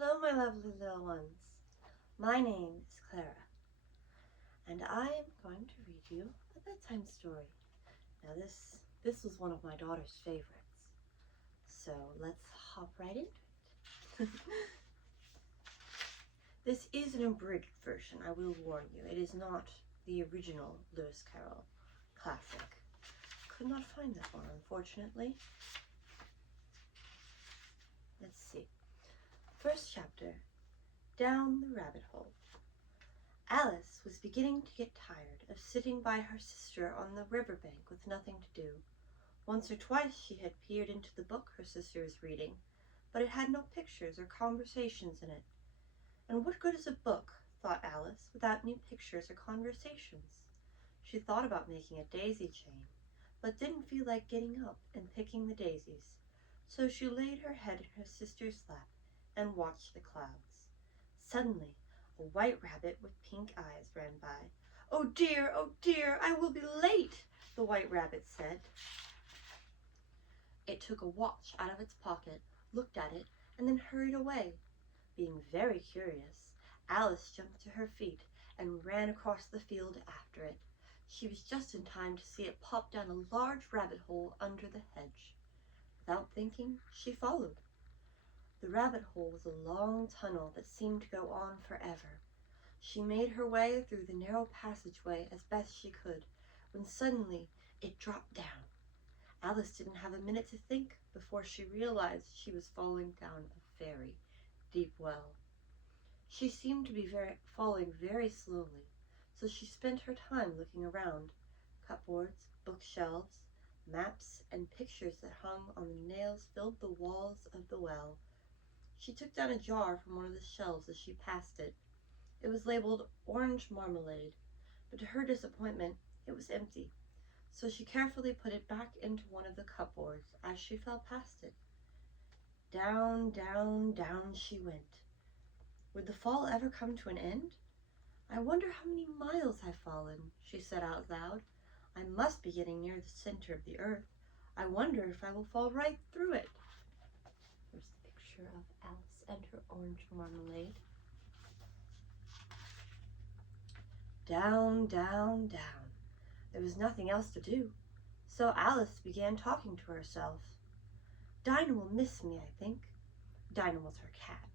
Hello, my lovely little ones. My name is Clara, and I am going to read you a bedtime story. Now, this was one of my daughter's favorites, so let's hop right into it. This is an abridged version, I will warn you. It is not the original Lewis Carroll classic. Could not find that one, unfortunately. Let's see. First chapter, Down the Rabbit Hole. Alice was beginning to get tired of sitting by her sister on the riverbank with nothing to do. Once or twice she had peered into the book her sister was reading, but it had no pictures or conversations in it. And what good is a book, thought Alice, without new pictures or conversations? She thought about making a daisy chain, but didn't feel like getting up and picking the daisies, so she laid her head in her sister's lap and watched the clouds. Suddenly, a white rabbit with pink eyes ran by. Oh dear, I will be late," the white rabbit said. It took a watch out of its pocket, looked at it, and then hurried away. Being very curious, Alice jumped to her feet and ran across the field after it. She was just in time to see it pop down a large rabbit hole under the hedge. Without thinking, she followed. The rabbit hole was a long tunnel that seemed to go on forever. She made her way through the narrow passageway as best she could, when suddenly it dropped down. Alice didn't have a minute to think before she realized she was falling down a very deep well. She seemed to be falling very slowly, so she spent her time looking around. Cupboards, bookshelves, maps, and pictures that hung on the nails filled the walls of the well. She took down a jar from one of the shelves as she passed it. It was labeled orange marmalade, but to her disappointment, it was empty, so she carefully put it back into one of the cupboards as she fell past it. Down, down, down she went. Would the fall ever come to an end? I wonder how many miles I've fallen, she said out loud. I must be getting near the center of the earth. I wonder if I will fall right through it. There's the picture of Alice and her orange marmalade. Down, down, down. There was nothing else to do, so Alice began talking to herself. Dinah will miss me, I think. Dinah was her cat.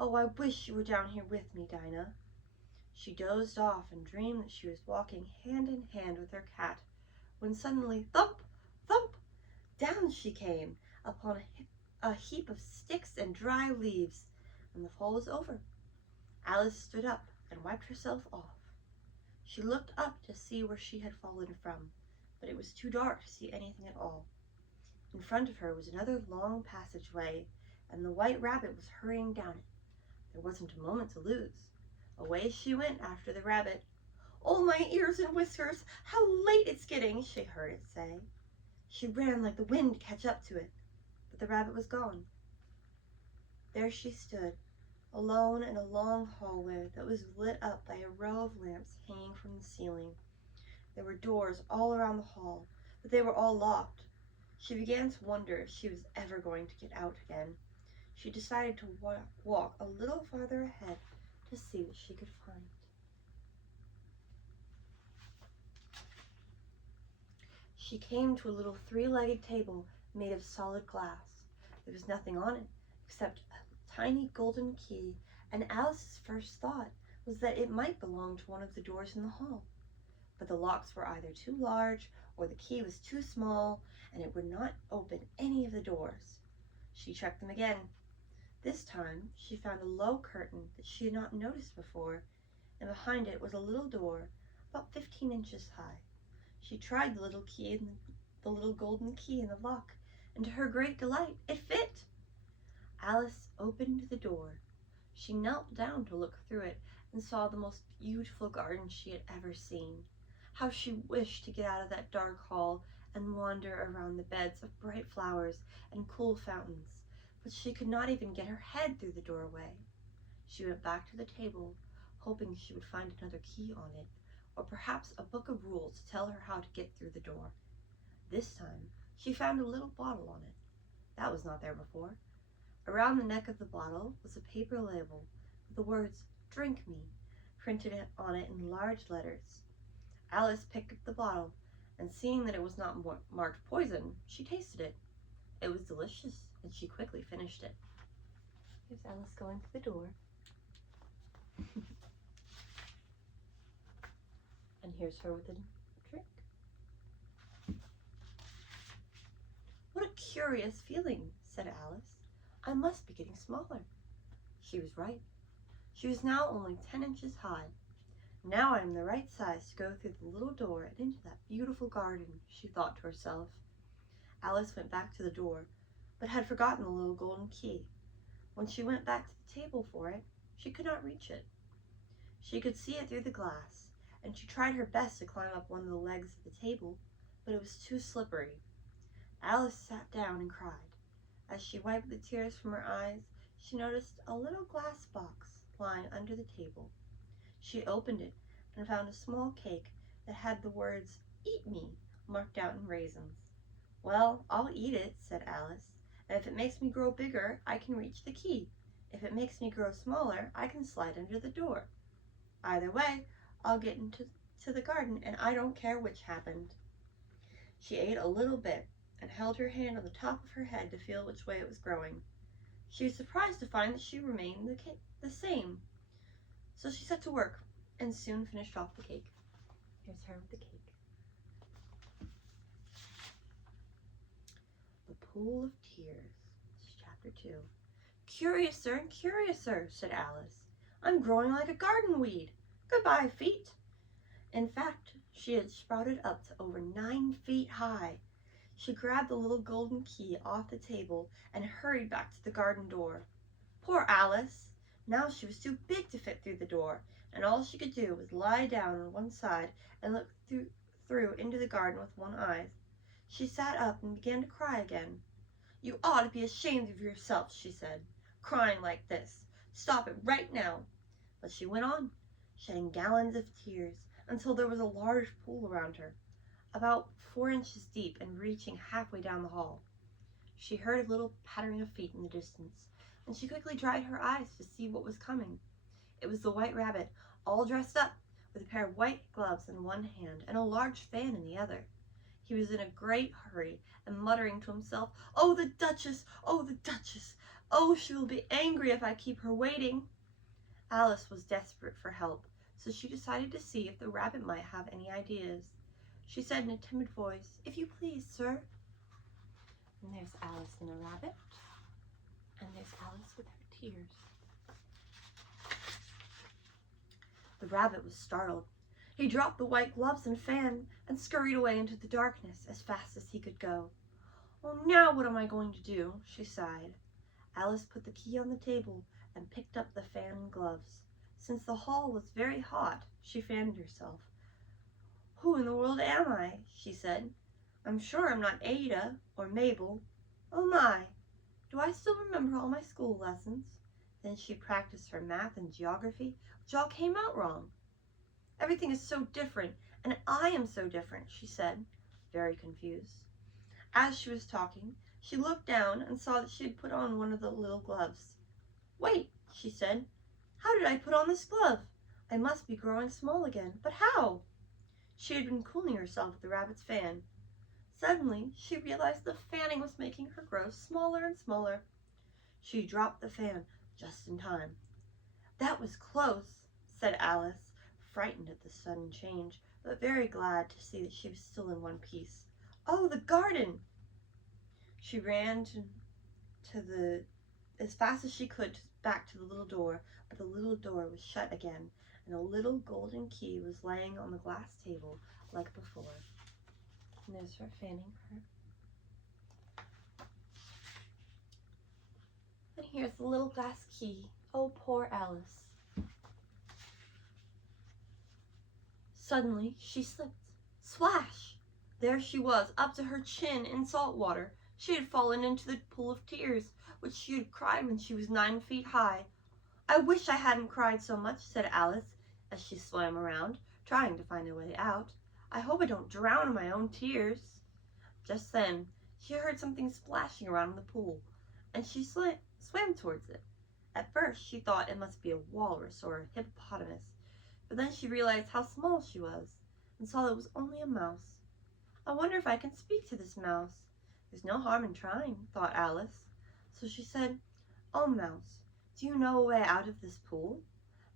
Oh, I wish you were down here with me, Dinah. She dozed off and dreamed that she was walking hand in hand with her cat, when suddenly, thump, thump, down she came upon a heap of sticks and dry leaves, and the fall was over. Alice stood up and wiped herself off. She looked up to see where she had fallen from, but it was too dark to see anything at all. In front of her was another long passageway, and the white rabbit was hurrying down it. There wasn't a moment to lose. Away she went after the rabbit. Oh, my ears and whiskers, how late it's getting, she heard it say. She ran like the wind to catch up to it, but the rabbit was gone. There she stood, alone in a long hallway that was lit up by a row of lamps hanging from the ceiling. There were doors all around the hall, but they were all locked. She began to wonder if she was ever going to get out again. She decided to walk a little farther ahead to see what she could find. She came to a little three-legged table made of solid glass. There was nothing on it except a tiny golden key, and Alice's first thought was that it might belong to one of the doors in the hall. But the locks were either too large or the key was too small, and it would not open any of the doors. She checked them again. This time she found a low curtain that she had not noticed before, and behind it was a little door about 15 inches high. She tried the little golden key in the lock, and to her great delight, it fit. Alice opened the door. She knelt down to look through it and saw the most beautiful garden she had ever seen. How she wished to get out of that dark hall and wander around the beds of bright flowers and cool fountains, but she could not even get her head through the doorway. She went back to the table, hoping she would find another key on it, or perhaps a book of rules to tell her how to get through the door. This time, she found a little bottle on it. That was not there before. Around the neck of the bottle was a paper label with the words, "Drink me," printed on it in large letters. Alice picked up the bottle, and seeing that it was not marked poison, she tasted it. It was delicious, and she quickly finished it. Here's Alice going through the door. And here's her with a drink. "What a curious feeling," said Alice. "I must be getting smaller." She was right. She was now only 10 inches high. "Now I am the right size to go through the little door and into that beautiful garden," she thought to herself. Alice went back to the door, but had forgotten the little golden key. When she went back to the table for it, she could not reach it. She could see it through the glass, and she tried her best to climb up one of the legs of the table, but it was too slippery. Alice sat down and cried. As she wiped the tears from her eyes, she noticed a little glass box lying under the table. She opened it and found a small cake that had the words, "Eat me," marked out in raisins. "Well, I'll eat it," said Alice, "and if it makes me grow bigger, I can reach the key. If it makes me grow smaller, I can slide under the door. Either way, I'll get into the garden, and I don't care which happened." She ate a little bit and held her hand on the top of her head to feel which way it was growing. She was surprised to find that she remained the same. So she set to work and soon finished off the cake. Here's her with the cake. The Pool of Tears. This is chapter 2. "Curiouser and curiouser," said Alice. "I'm growing like a garden weed. Goodbye, feet." In fact, she had sprouted up to over 9 feet high. She grabbed the little golden key off the table and hurried back to the garden door. Poor Alice! Now she was too big to fit through the door, and all she could do was lie down on one side and look through into the garden with one eye. She sat up and began to cry again. "You ought to be ashamed of yourself," she said, "crying like this. Stop it right now." But she went on, shedding gallons of tears, until there was a large pool around her, about 4 inches deep and reaching halfway down the hall. She heard a little pattering of feet in the distance, and she quickly dried her eyes to see what was coming. It was the White Rabbit, all dressed up, with a pair of white gloves in one hand and a large fan in the other. He was in a great hurry and muttering to himself, "Oh, the Duchess! Oh, the Duchess! Oh, she will be angry if I keep her waiting." Alice was desperate for help, so she decided to see if the rabbit might have any ideas. She said in a timid voice, "If you please, sir." And there's Alice and the rabbit, and there's Alice with her tears. The rabbit was startled. He dropped the white gloves and fan and scurried away into the darkness as fast as he could go. "Oh, now what am I going to do?" she sighed. Alice put the key on the table and picked up the fan and gloves. Since the hall was very hot, she fanned herself. "Who in the world am I?" she said. "I'm sure I'm not Ada or Mabel. Oh my! Do I still remember all my school lessons?" Then she practiced her math and geography, which all came out wrong. "Everything is so different, and I am so different," she said, very confused. As she was talking, she looked down and saw that she had put on one of the little gloves. "Wait," she said. "How did I put on this glove? I must be growing small again, but how?" She had been cooling herself with the rabbit's fan. Suddenly, she realized the fanning was making her grow smaller and smaller. She dropped the fan just in time. "That was close," said Alice, frightened at the sudden change, but very glad to see that she was still in one piece. "Oh, the garden!" She ran as fast as she could back to the little door, but the little door was shut again, and a little golden key was laying on the glass table like before. And there's her fanning her. And here's the little glass key. Oh, poor Alice. Suddenly, she slipped. Splash! There she was, up to her chin in salt water. She had fallen into the pool of tears, which she had cried when she was 9 feet high. "I wish I hadn't cried so much," said Alice, as she swam around, trying to find a way out. "I hope I don't drown in my own tears." Just then, she heard something splashing around in the pool, and she swam towards it. At first, she thought it must be a walrus or a hippopotamus, but then she realized how small she was and saw it was only a mouse. I wonder if I can speak to this mouse. There's no harm in trying, thought Alice. So she said, "Oh, mouse, do you know a way out of this pool?"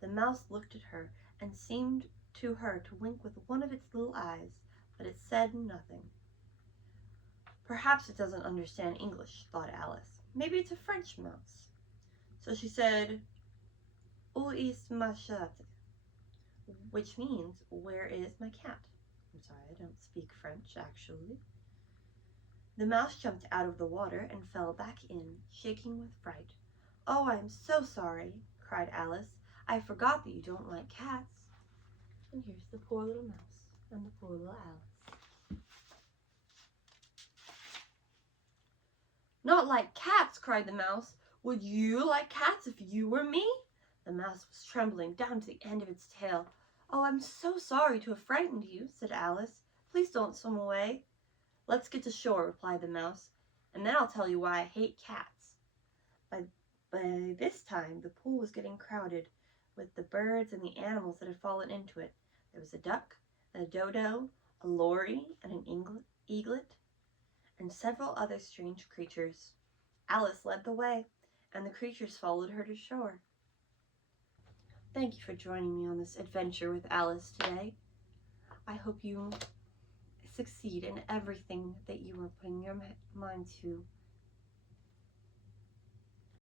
The mouse looked at her and seemed to her to wink with one of its little eyes, but it said nothing. Perhaps it doesn't understand English, thought Alice. Maybe it's a French mouse. So she said, "Où est ma chatte?" which means, "Where is my cat?" I'm sorry, I don't speak French, actually. The mouse jumped out of the water and fell back in, shaking with fright. "Oh, I am so sorry," cried Alice. "I forgot that you don't like cats." And here's the poor little mouse and the poor little Alice. "Not like cats," cried the mouse. "Would you like cats if you were me?" The mouse was trembling down to the end of its tail. "Oh, I'm so sorry to have frightened you," said Alice. "Please don't swim away." "Let's get to shore," replied the mouse, "and then I'll tell you why I hate cats." By this time, the pool was getting crowded with the birds and the animals that had fallen into it. There was a duck, a dodo, a lory, and an eaglet, and several other strange creatures. Alice led the way, and the creatures followed her to shore. Thank you for joining me on this adventure with Alice today. I hope you succeed in everything that you are putting your mind to